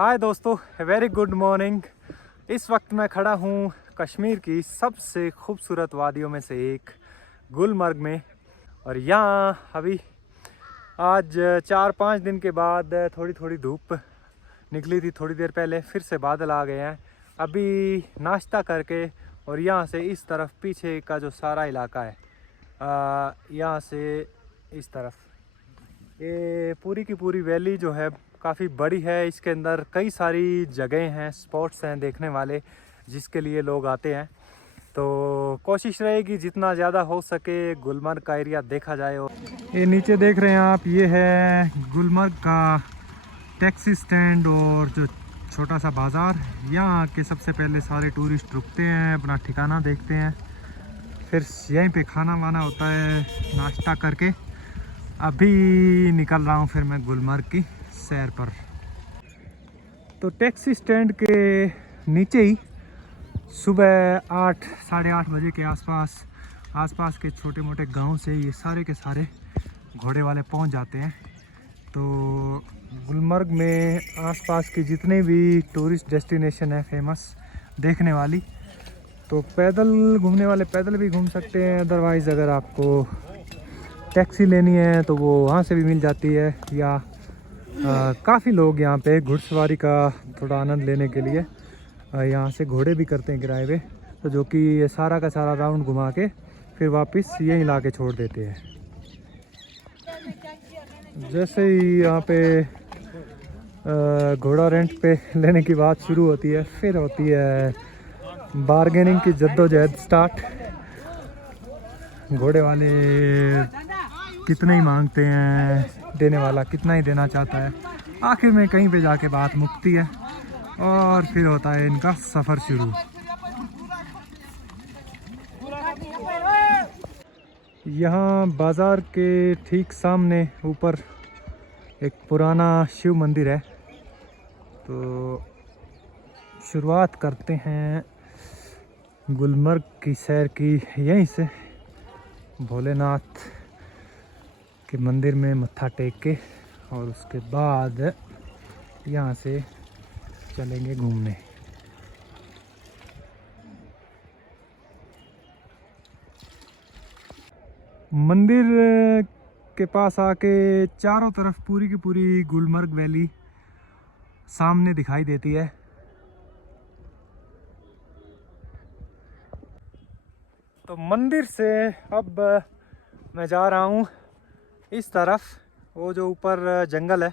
हाय दोस्तों, very good morning. इस वक्त मैं खड़ा हूँ कश्मीर की सबसे खूबसूरत वादियों में से एक गुलमर्ग में। और यहाँ अभी आज 4-5 दिन के बाद थोड़ी थोड़ी धूप निकली थी। थोड़ी देर पहले फिर से बादल आ गए हैं। अभी नाश्ता करके और यहाँ से इस तरफ पीछे का जो सारा इलाका है, यहाँ से इस तरफ ये पूरी की पूरी वैली जो है काफ़ी बड़ी है। इसके अंदर कई सारी जगह हैं, स्पॉट्स हैं देखने वाले, जिसके लिए लोग आते हैं। तो कोशिश रहेगी जितना ज़्यादा हो सके गुलमर्ग का एरिया देखा जाए। और ये नीचे देख रहे हैं आप, ये है गुलमर्ग का टैक्सी स्टैंड और जो छोटा सा बाज़ार। यहाँ के सबसे पहले सारे टूरिस्ट रुकते हैं, अपना ठिकाना देखते हैं, फिर यहीं पे खाना वाना होता है नाश्ता करके। अभी निकल रहा हूँ फिर मैं गुलमर्ग की सैर पर। तो टैक्सी स्टैंड के नीचे ही सुबह 8 साढ़े 8 बजे के आसपास के छोटे मोटे गांव से ये सारे के सारे घोड़े वाले पहुंच जाते हैं। तो गुलमर्ग में आसपास की जितने भी टूरिस्ट डेस्टिनेशन है फेमस देखने वाली, तो पैदल घूमने वाले पैदल भी घूम सकते हैं। अदरवाइज़ अगर आपको टैक्सी लेनी है तो वो वहाँ से भी मिल जाती है। या काफ़ी लोग यहाँ पे घुड़सवारी का थोड़ा आनंद लेने के लिए यहाँ से घोड़े भी करते हैं किराए पे, तो जो कि ये सारा का सारा राउंड घुमा के फिर वापस यहीं ला के छोड़ देते हैं। जैसे ही यहाँ पे घोड़ा रेंट पे लेने की बात शुरू होती है, फिर होती है बार्गेनिंग की जद्दोजहद स्टार्ट। घोड़े वाले कितने ही मांगते हैं, देने वाला कितना ही देना चाहता है। आखिर में कहीं पे जाके बात मुकती है और फिर होता है इनका सफ़र शुरू। यहाँ बाज़ार के ठीक सामने ऊपर एक पुराना शिव मंदिर है। तो शुरुआत करते हैं गुलमर्ग की सैर की यहीं से, भोलेनाथ के मंदिर में मत्था टेक के, और उसके बाद यहाँ से चलेंगे घूमने। मंदिर के पास आके चारों तरफ पूरी की पूरी गुलमर्ग वैली सामने दिखाई देती है। तो मंदिर से अब मैं जा रहा हूँ इस तरफ। वो जो ऊपर जंगल है,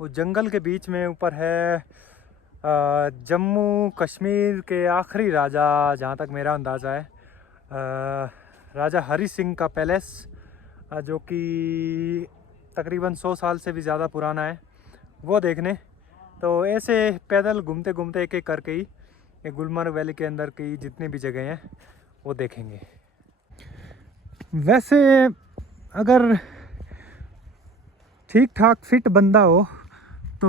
वो जंगल के बीच में ऊपर है जम्मू कश्मीर के आखिरी राजा, जहाँ तक मेरा अंदाज़ा है, राजा हरी सिंह का पैलेस, जो कि तकरीबन 100 साल से भी ज़्यादा पुराना है, वो देखने। तो ऐसे पैदल घूमते घूमते एक एक करके ही ये गुलमर्ग वैली के अंदर की जितनी भी जगह हैं वो देखेंगे। वैसे अगर ठीक ठाक फिट बंदा हो तो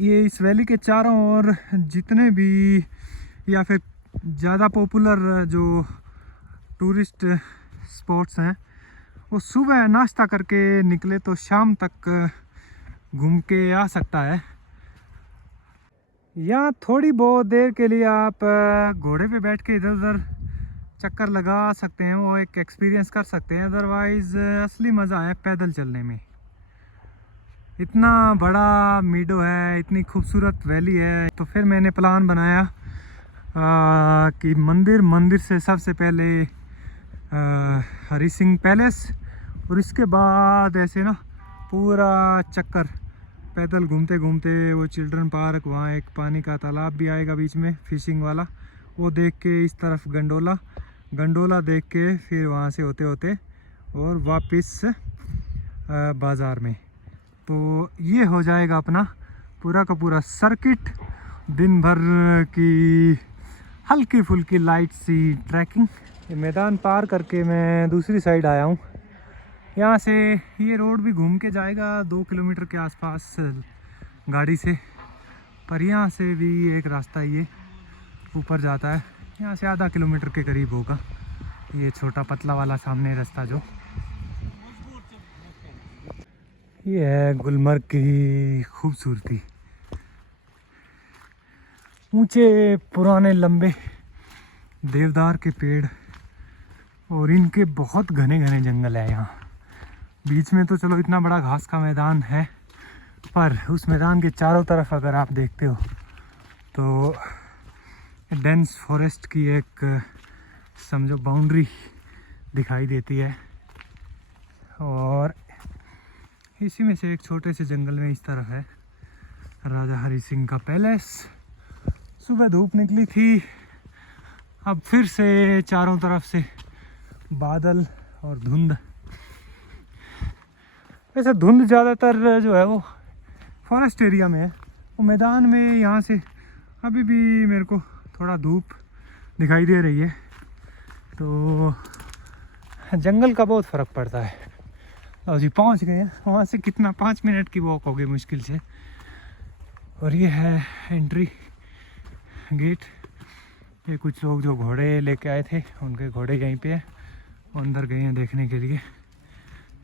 ये इस वैली के चारों ओर जितने भी या फिर ज़्यादा पॉपुलर जो टूरिस्ट स्पॉट्स हैं, वो सुबह नाश्ता करके निकले तो शाम तक घूम के आ सकता है। या थोड़ी बहुत देर के लिए आप घोड़े पे बैठ के इधर उधर चक्कर लगा सकते हैं, वो एक एक्सपीरियंस कर सकते हैं। अदरवाइज़ असली मज़ा है पैदल चलने में। इतना बड़ा मीडो है, इतनी खूबसूरत वैली है। तो फिर मैंने प्लान बनाया कि मंदिर से सबसे पहले हरी सिंह पैलेस, और इसके बाद ऐसे ना पूरा चक्कर पैदल घूमते घूमते वो चिल्ड्रन पार्क, वहाँ एक पानी का तालाब भी आएगा बीच में फिशिंग वाला, वो देख के इस तरफ गंडोला देख के फिर वहाँ से होते होते और वापस बाज़ार में। तो ये हो जाएगा अपना पूरा का पूरा सर्किट। दिन भर की हल्की फुल्की लाइट सी ट्रैकिंग। ये मैदान पार करके मैं दूसरी साइड आया हूँ। यहाँ से ये रोड भी घूम के जाएगा 2 किलोमीटर के आसपास गाड़ी से, पर यहाँ से भी एक रास्ता ये ऊपर जाता है। यहाँ से आधा किलोमीटर के करीब होगा ये छोटा पतला वाला सामने रास्ता जो। ये है गुलमर्ग की खूबसूरती। ऊंचे पुराने लंबे देवदार के पेड़ और इनके बहुत घने घने जंगल है यहाँ। बीच में तो चलो इतना बड़ा घास का मैदान है, पर उस मैदान के चारों तरफ अगर आप देखते हो तो डेंस फॉरेस्ट की एक समझो बाउंड्री दिखाई देती है। और इसी में से एक छोटे से जंगल में इस तरफ है राजा हरि सिंह का पैलेस। सुबह धूप निकली थी, अब फिर से चारों तरफ से बादल और धुंध। वैसे धुंध ज़्यादातर जो है वो फॉरेस्ट एरिया में है, वो मैदान में यहाँ से अभी भी मेरे को थोड़ा धूप दिखाई दे रही है, तो जंगल का बहुत फ़र्क पड़ता है। और जी पहुँच गए हैं, वहाँ से कितना 5 मिनट की वॉक होगी मुश्किल से। और ये है एंट्री गेट। ये कुछ लोग जो घोड़े लेके आए थे उनके घोड़े यहीं पे है, अंदर गए हैं देखने के लिए,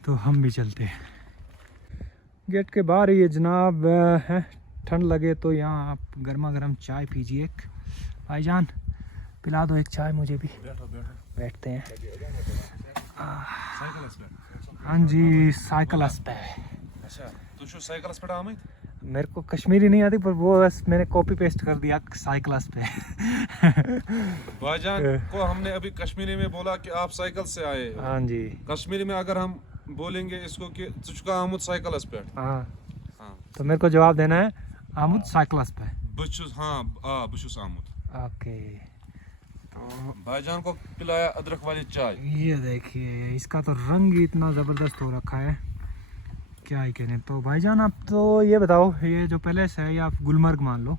तो हम भी चलते हैं। गेट के बाहर ये जनाब है, ठंड लगे तो यहाँ आप गर्मा गर्म चाय पीजिए। एक भाईजान पिला दो एक चाय मुझे भी। बैठते हैं। हाँ जी, साइकिल पे। अच्छा, तू शो साइकिल पे आमिद? मेरे को कश्मीरी नहीं आती, पर वो बस मैंने कॉपी पेस्ट कर दिया साइकिल पे। भाईजान को हमने अभी कश्मीरी में बोला कि आप साइकिल से आए। हाँ जी। कश्मीरी में अगर हम बोलेंगे इसको कि तुझका आमुद साइकिल पे। हाँ हाँ, तो मेरे को जवाब देना है आमुद साइकिल पे। बुशुस, हाँ बुशुस आमुद। ओके, तो भाईजान को पिलाया अदरक वाली चाय। ये देखिए इसका तो रंग ही इतना ज़बरदस्त हो रखा है, क्या ही कहने। तो भाईजान आप तो ये बताओ, ये जो पैलेस है या गुलमर्ग मान लो,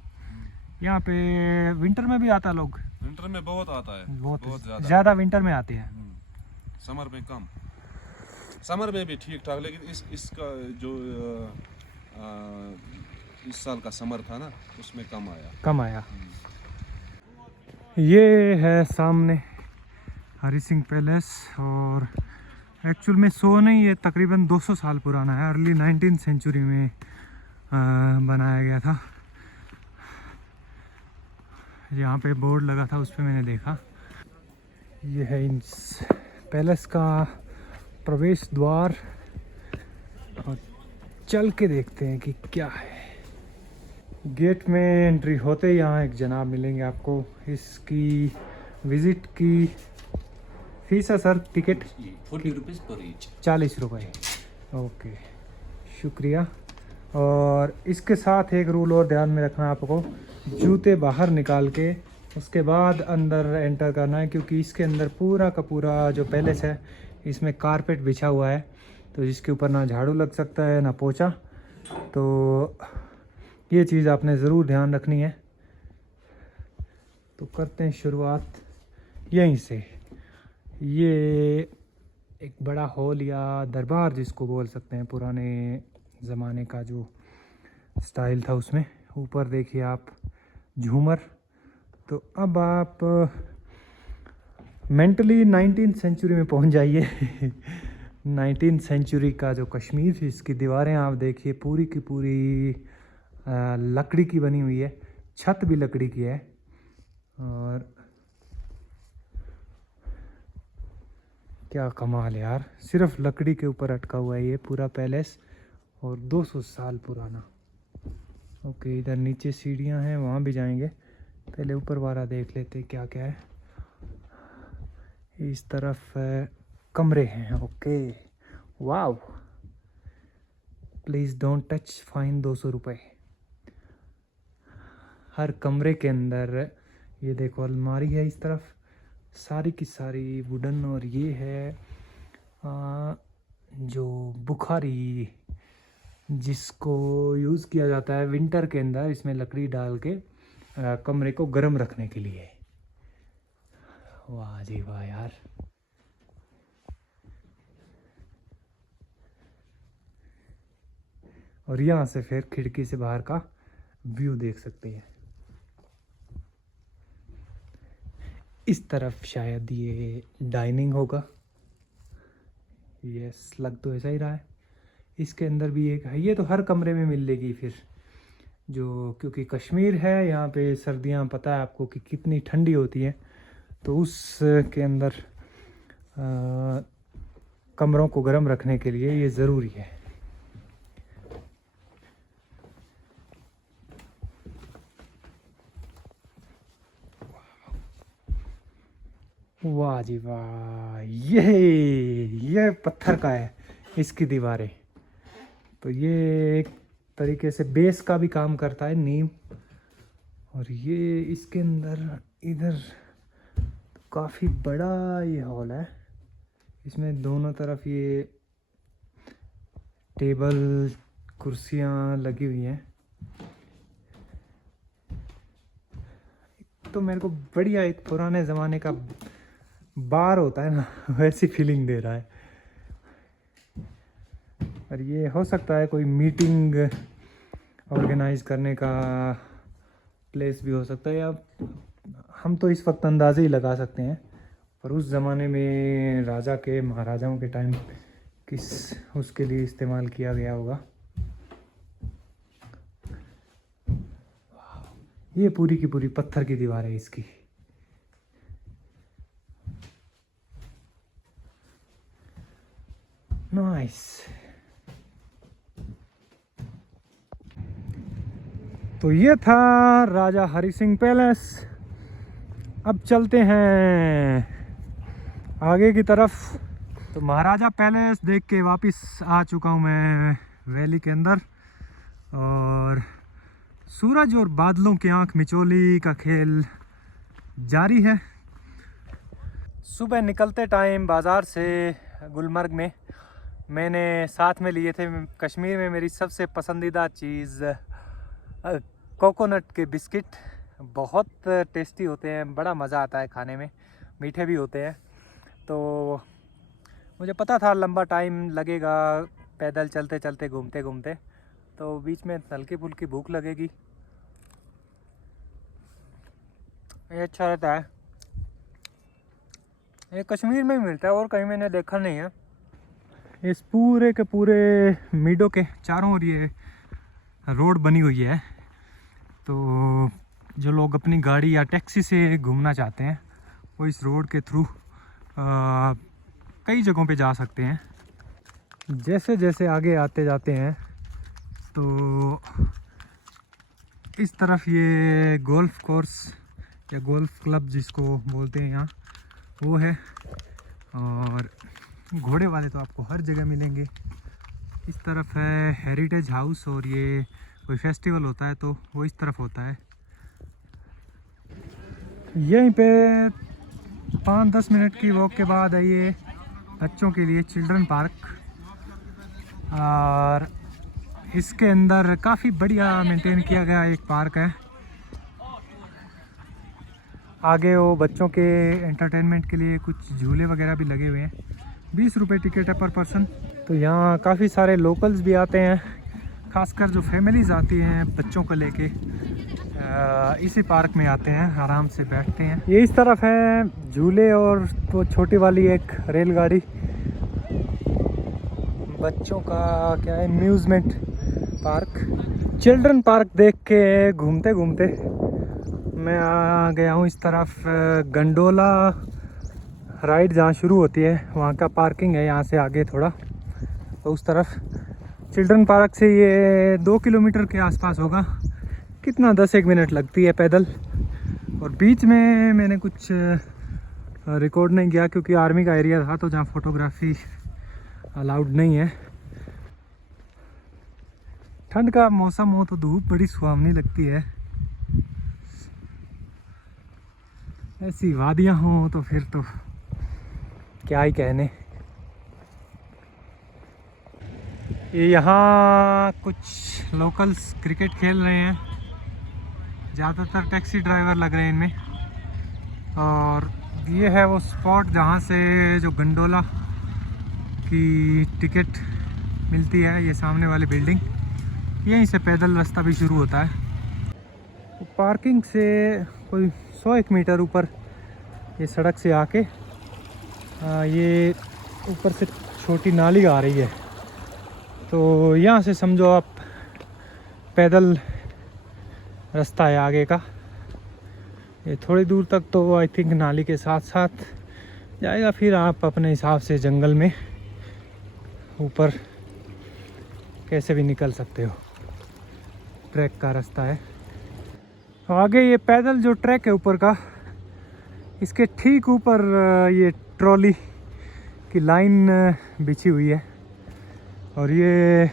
यहाँ पे विंटर में भी आता लोग? विंटर में बहुत आता है, बहुत ज्यादा। ज़्यादा विंटर में आते हैं। समर में कम, समर में भी ठीक ठाक, लेकिन इसका जो इस साल का समर था ना, उसमें कम आया। ये है सामने हरि सिंह पैलेस, और एक्चुअल में 100 नहीं, ये तकरीबन 200 साल पुराना है। अर्ली 19th सेंचुरी में बनाया गया था। यहाँ पे बोर्ड लगा था, उस पर मैंने देखा। ये है इस पैलेस का प्रवेश द्वार, और चल के देखते हैं कि क्या है। गेट में एंट्री होते ही यहाँ एक जनाब मिलेंगे आपको। इसकी विज़िट की फीस है सर, टिकट 40 रुपीज़ पर ईच। 40 रुपये। ओके, शुक्रिया। और इसके साथ एक रूल और ध्यान में रखना आपको, जूते बाहर निकाल के उसके बाद अंदर एंटर करना है, क्योंकि इसके अंदर पूरा का पूरा जो पैलेस है इसमें कारपेट बिछा हुआ है, तो जिसके ऊपर ना झाड़ू लग सकता है ना पोछा। तो ये चीज़ आपने ज़रूर ध्यान रखनी है। तो करते हैं शुरुआत यहीं से। ये एक बड़ा हॉल या दरबार जिसको बोल सकते हैं, पुराने ज़माने का जो स्टाइल था उसमें। ऊपर देखिए आप झूमर। तो अब आप मेंटली 19th सेंचुरी में पहुंच जाइए। 19th सेंचुरी का जो कश्मीर, इसकी दीवारें आप देखिए पूरी की पूरी लकड़ी की बनी हुई है, छत भी लकड़ी की है। और क्या कमाल है यार, सिर्फ लकड़ी के ऊपर अटका हुआ है ये पूरा पैलेस, और 200 साल पुराना। ओके, इधर नीचे सीढ़ियां हैं, वहाँ भी जाएंगे। पहले ऊपर वाला देख लेते क्या क्या है। इस तरफ कमरे हैं। Okay, wow, please don't touch, fine 200 रुपये। हर कमरे के अंदर ये देखो अलमारी है इस तरफ, सारी की सारी वुडन। और ये है जो बुखारी, जिसको यूज़ किया जाता है विंटर के अंदर, इसमें लकड़ी डाल के कमरे को गर्म रखने के लिए। वाह जी वाह यार। और यहाँ से फिर खिड़की से बाहर का व्यू देख सकते हैं। इस तरफ शायद ये डाइनिंग होगा। यस, लग तो ऐसा ही रहा है। इसके अंदर भी एक है, ये तो हर कमरे में मिलेगी फिर। जो क्योंकि कश्मीर है, यहाँ पे सर्दियाँ पता है आपको कि कितनी ठंडी होती है, तो उस के अंदर कमरों को गर्म रखने के लिए ये ज़रूरी है। वाह जी वाह, ये पत्थर का है इसकी दीवारें। तो ये एक तरीके से बेस का भी काम करता है, नींव। और ये इसके अंदर इधर काफ़ी बड़ा ये हॉल है, इसमें दोनों तरफ ये टेबल कुर्सियाँ लगी हुई हैं। तो मेरे को बढ़िया एक पुराने ज़माने का बार होता है ना, वैसी फीलिंग दे रहा है। और ये हो सकता है कोई मीटिंग ऑर्गेनाइज करने का प्लेस भी हो सकता है, या हम तो इस वक्त अंदाज़े ही लगा सकते हैं, पर उस ज़माने में राजा के महाराजाओं के टाइम किस उसके लिए इस्तेमाल किया गया होगा। ये पूरी की पूरी पत्थर की दीवार है इसकी। नाइस। तो ये था राजा हरि सिंह पैलेस। अब चलते हैं आगे की तरफ। तो महाराजा पैलेस देख के वापस आ चुका हूँ मैं वैली के अंदर, और सूरज और बादलों की आंख मिचोली का खेल जारी है। सुबह निकलते टाइम बाज़ार से गुलमर्ग में मैंने साथ में लिए थे, कश्मीर में मेरी सबसे पसंदीदा चीज़ कोकोनट के बिस्किट। बहुत टेस्टी होते हैं, बड़ा मज़ा आता है खाने में, मीठे भी होते हैं। तो मुझे पता था लंबा टाइम लगेगा पैदल चलते चलते घूमते घूमते, तो बीच में हल्की फुल्की भूख लगेगी, ये अच्छा रहता है। ये कश्मीर में ही मिलता है और कहीं मैंने देखा नहीं है। इस पूरे के पूरे मीडो के चारों ओर ये रोड बनी हुई है, तो जो लोग अपनी गाड़ी या टैक्सी से घूमना चाहते हैं वो इस रोड के थ्रू कई जगहों पे जा सकते हैं। जैसे जैसे आगे आते जाते हैं तो इस तरफ ये गोल्फ कोर्स या गोल्फ क्लब जिसको बोलते हैं यहाँ, वो है। और घोड़े वाले तो आपको हर जगह मिलेंगे। इस तरफ है हेरिटेज हाउस, और ये कोई फेस्टिवल होता है तो वो इस तरफ होता है। यहीं पे 5-10 मिनट की वॉक के बाद है ये बच्चों के लिए चिल्ड्रन पार्क, और इसके अंदर काफ़ी बढ़िया मेंटेन किया गया एक पार्क है। आगे वो बच्चों के एंटरटेनमेंट के लिए कुछ झूले वगैरह भी लगे हुए हैं। 20 रुपये टिकट है पर पर्सन। तो यहाँ काफ़ी सारे लोकल्स भी आते हैं, खासकर जो फैमिलीज़ आती हैं बच्चों को लेके इसी पार्क में आते हैं, आराम से बैठते हैं। ये इस तरफ है झूले और वो छोटी वाली एक रेलगाड़ी, बच्चों का क्या है अम्यूज़मेंट पार्क। चिल्ड्रन पार्क देख के घूमते घूमते मैं आ गया हूँ इस तरफ गंडोला राइड जहाँ शुरू होती है, वहाँ का पार्किंग है यहाँ से आगे थोड़ा, तो उस तरफ। चिल्ड्रन पार्क से ये 2 किलोमीटर के आसपास होगा, कितना 10-1 मिनट लगती है पैदल। और बीच में मैंने कुछ रिकॉर्ड नहीं किया क्योंकि आर्मी का एरिया था, तो जहाँ फोटोग्राफी अलाउड नहीं है। ठंड का मौसम हो तो धूप बड़ी सुहावनी लगती है, ऐसी वादियाँ हों तो फिर तो क्या ही कहने। ये यहाँ कुछ लोकल्स क्रिकेट खेल रहे हैं, ज़्यादातर टैक्सी ड्राइवर लग रहे हैं इनमें। और ये है वो स्पॉट जहाँ से जो गंडोला की टिकट मिलती है, ये सामने वाली बिल्डिंग, यहीं से पैदल रास्ता भी शुरू होता है। पार्किंग से कोई 100-1 मीटर ऊपर ये सड़क से आके ये ऊपर से छोटी नाली आ रही है, तो यहाँ से समझो आप पैदल रास्ता है आगे का। ये थोड़ी दूर तक तो आई थिंक नाली के साथ साथ जाएगा, फिर आप अपने हिसाब से जंगल में ऊपर कैसे भी निकल सकते हो। ट्रैक का रास्ता है आगे। ये पैदल जो ट्रैक है ऊपर का, इसके ठीक ऊपर ये ट्रॉली की लाइन बिछी हुई है और ये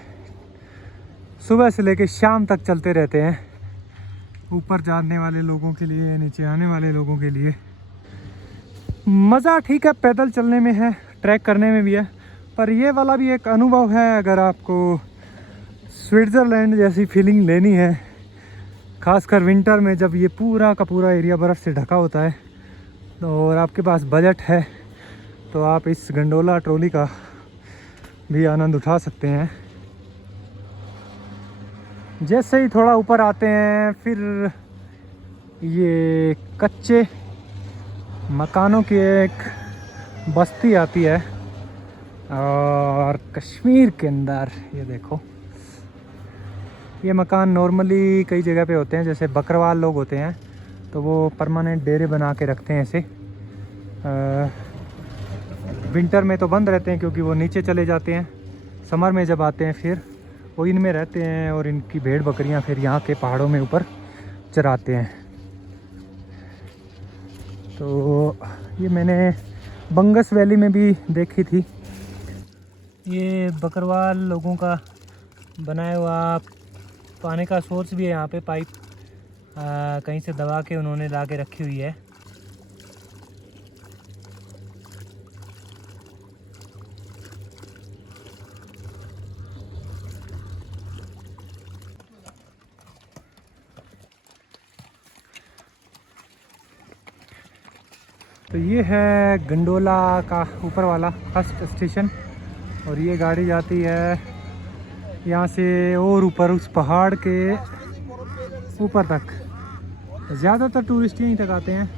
सुबह से लेकर शाम तक चलते रहते हैं, ऊपर जाने वाले लोगों के लिए, नीचे आने वाले लोगों के लिए। मज़ा ठीक है, पैदल चलने में है, ट्रैक करने में भी है, पर ये वाला भी एक अनुभव है। अगर आपको स्विट्ज़रलैंड जैसी फीलिंग लेनी है, खासकर विंटर में जब ये पूरा का पूरा एरिया बर्फ़ से ढका होता है, तो और आपके पास बजट है, तो आप इस गंडोला ट्रॉली का भी आनंद उठा सकते हैं। जैसे ही थोड़ा ऊपर आते हैं, फिर ये कच्चे मकानों की एक बस्ती आती है। और कश्मीर के अंदर ये देखो, ये मकान नॉर्मली कई जगह पे होते हैं, जैसे बकरवाल लोग होते हैं तो वो परमानेंट डेरे बना के रखते हैं ऐसे। विंटर में तो बंद रहते हैं क्योंकि वो नीचे चले जाते हैं, समर में जब आते हैं फिर वो इनमें रहते हैं और इनकी भेड़ बकरियां फिर यहाँ के पहाड़ों में ऊपर चराते हैं। तो ये मैंने बंगस वैली में भी देखी थी। ये बकरवाल लोगों का बनाया हुआ पानी का सोर्स भी है यहाँ पे, पाइप कहीं से दबा के उन्होंने ला के रखी हुई है। तो ये है गंडोला का ऊपर वाला फर्स्ट स्टेशन और ये गाड़ी जाती है यहाँ से और ऊपर उस पहाड़ के ऊपर तक। ज़्यादातर टूरिस्ट यहीं तक आते हैं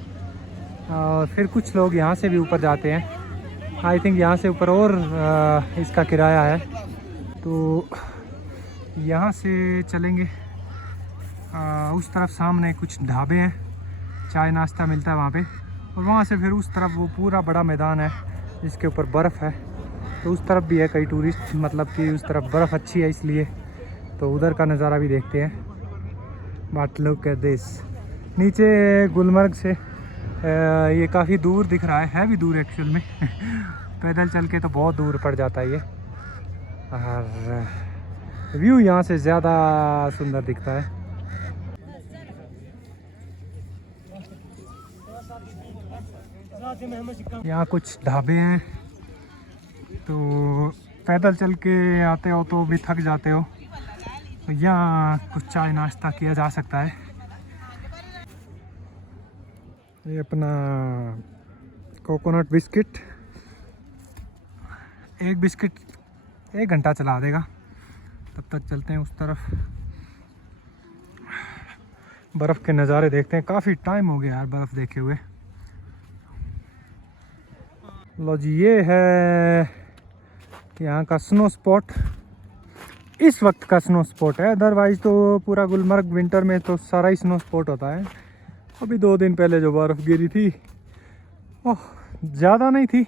और फिर कुछ लोग यहाँ से भी ऊपर जाते हैं। आई थिंक यहाँ से ऊपर और इसका किराया है। तो यहाँ से चलेंगे उस तरफ, सामने कुछ ढाबे हैं, चाय नाश्ता मिलता है वहाँ पे, और वहाँ से फिर उस तरफ वो पूरा बड़ा मैदान है जिसके ऊपर बर्फ़ है। तो उस तरफ भी है कई टूरिस्ट, मतलब कि उस तरफ बर्फ़ अच्छी है इसलिए, तो उधर का नज़ारा भी देखते हैं। बट लुक एट दिस, नीचे गुलमर्ग से ये काफ़ी दूर दिख रहा है भी दूर एक्चुअल में पैदल चल के तो बहुत दूर पड़ जाता है ये, और व्यू यहाँ से ज़्यादा सुंदर दिखता है। यहाँ कुछ ढाबे हैं, तो पैदल चल के आते हो तो भी थक जाते हो, तो यहाँ कुछ चाय नाश्ता किया जा सकता है। ये अपना कोकोनट बिस्किट, एक बिस्किट 1 घंटा चला देगा। तब तक चलते हैं उस तरफ, बर्फ़ के नज़ारे देखते हैं। काफ़ी टाइम हो गया यार बर्फ़ देखे हुए। लो जी, ये है यहाँ का स्नो स्पॉट, इस वक्त का स्नो स्पॉट है। अदरवाइज़ तो पूरा गुलमर्ग विंटर में तो सारा ही स्नो स्पॉट होता है। अभी 2 दिन पहले जो बर्फ़ गिरी थी ओह ज़्यादा नहीं थी,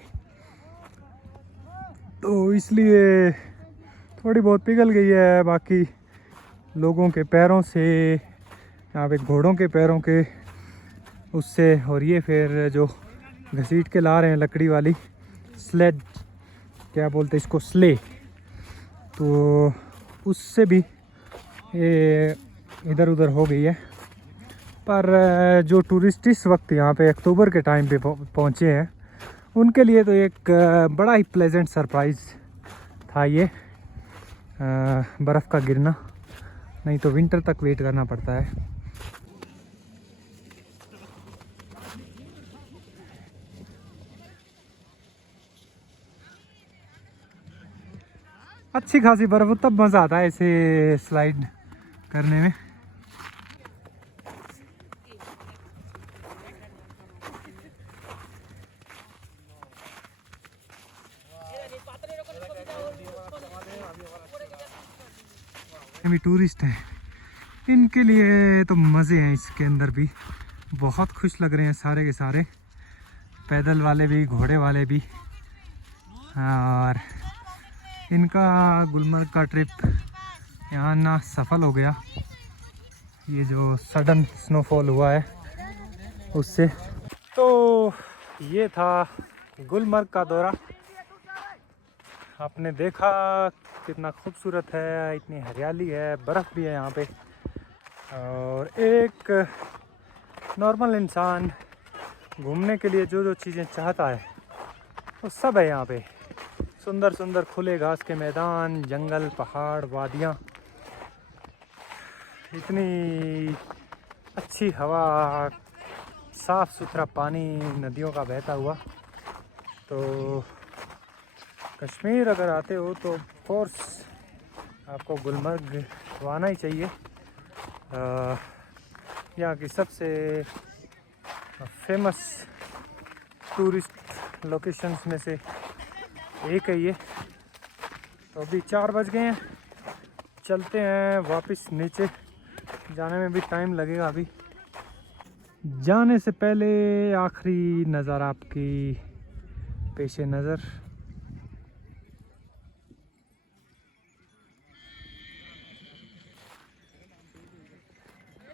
तो इसलिए थोड़ी बहुत पिघल गई है। बाकी लोगों के पैरों से, यहाँ पे घोड़ों के पैरों के उससे, और ये फिर जो घसीट के ला रहे हैं लकड़ी वाली स्लेड, क्या बोलते हैं इसको, स्ले, तो उससे भी ये इधर उधर हो गई है। पर जो टूरिस्ट इस वक्त यहाँ पे अक्टूबर के टाइम पे पहुँचे हैं, उनके लिए तो एक बड़ा ही प्लेजेंट सरप्राइज़ था ये बर्फ़ का गिरना। नहीं तो विंटर तक वेट करना पड़ता है। अच्छी खासी बर्फ़, तब मज़ा आता है ऐसे स्लाइड करने में। भी टूरिस्ट है, इनके लिए तो मज़े हैं इसके अंदर भी, बहुत खुश लग रहे हैं सारे के सारे, पैदल वाले भी घोड़े वाले भी। और इनका गुलमर्ग का ट्रिप यहाँ ना सफल हो गया, ये जो सडन स्नोफॉल हुआ है उससे। तो ये था गुलमर्ग का दौरा। आपने देखा कितना खूबसूरत है, इतनी हरियाली है, बर्फ़ भी है यहाँ पे। और एक नॉर्मल इंसान घूमने के लिए जो जो चीज़ें चाहता है वो सब है यहाँ पे। सुंदर सुंदर खुले घास के मैदान, जंगल, पहाड़, वादियाँ, इतनी अच्छी हवा, साफ़ सुथरा पानी नदियों का बहता हुआ। तो कश्मीर अगर आते हो तो कोर्स आपको गुलमर्ग तो आना ही चाहिए। यहाँ की सबसे फेमस टूरिस्ट लोकेशंस में से एक है ये। तो अभी 4 बज गए हैं, चलते हैं वापस नीचे, जाने में भी टाइम लगेगा। अभी जाने से पहले आखिरी नज़ारा आपकी पेशे नज़र।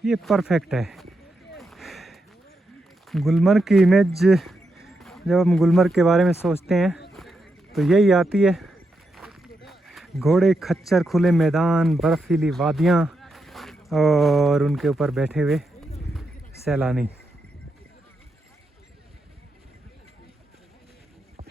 ये परफेक्ट है गुलमर्ग की इमेज। जब हम गुलमर्ग के बारे में सोचते हैं तो यही आती है, घोड़े, खच्चर, खुले मैदान, बर्फीली वादियाँ और उनके ऊपर बैठे हुए सैलानी।